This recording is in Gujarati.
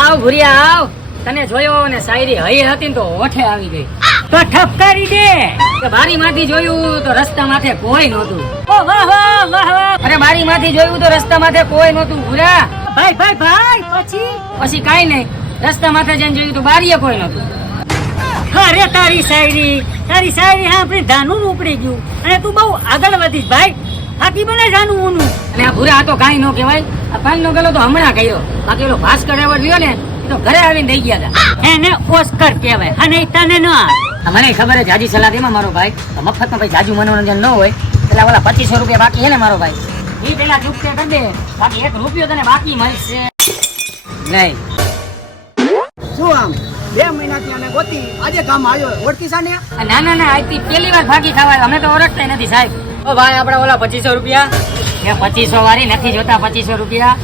આવ ભુરિયા આવ, તને જોયો ને શાયરી હઈ હતી ને તો ઓઠે આવી ગઈ. તો ઠપકારી દે. કે બારી માંથી જોયું તો રસ્તા માથે કોઈ નહોતું. ઓ વાહ વાહ વાહ વાહ. અરે બારી માંથી જોયું તો રસ્તા માથે કોઈ નહોતું ભુરા. ભાઈ ભાઈ ભાઈ પછી પછી કાઈ નહીં, રસ્તા માથે જઈને જોયું તો બારીએ કોઈ નહોતું. અરે તારી શાયરી સાંભળી ધાનું ઉપડી ગયું અને તું બહુ આગળ વધીશ ભાઈ. હાકી બને જાનું ઊનું. અને આ ભુરા આ તો કાઈ ન કહેવાય. આ પાન નો ગલો તો હમણાં કર્યો, બાકી ઓલો ભાસ્કર એવોર્ડ લ્યો ને એ તો ઘરે આવીને દઈ ગયા હતા. એને ઓસ્કર કહેવાય અને તને ન આવે. મને ખબર છે જાજી સલાહ દેમાં મારો ભાઈ, તો મફતમાં ભાઈ જાજુ મનોરંજન ન હોય એટલે ઓલા 2500 રૂપિયા બાકી છે ને મારો ભાઈ, એ પેલા ચૂકતે કરી દે, બાકી 1 રૂપિયો તને બાકી મળશે નહીં. શું આમ 2 મહિનાથી અમે ગોતી આજે ગામ આવ્યો ઓળખી સાને? ના ના ના, આજથી પહેલી વાર ભાગી ખાવા, અમે તો ઓળખતા નથી સાહેબ. ઓ ભાઈ આપડા ઓલા 2500 રૂપિયા. એ 2500 વાળી નથી જોતા 2500 રૂપિયા,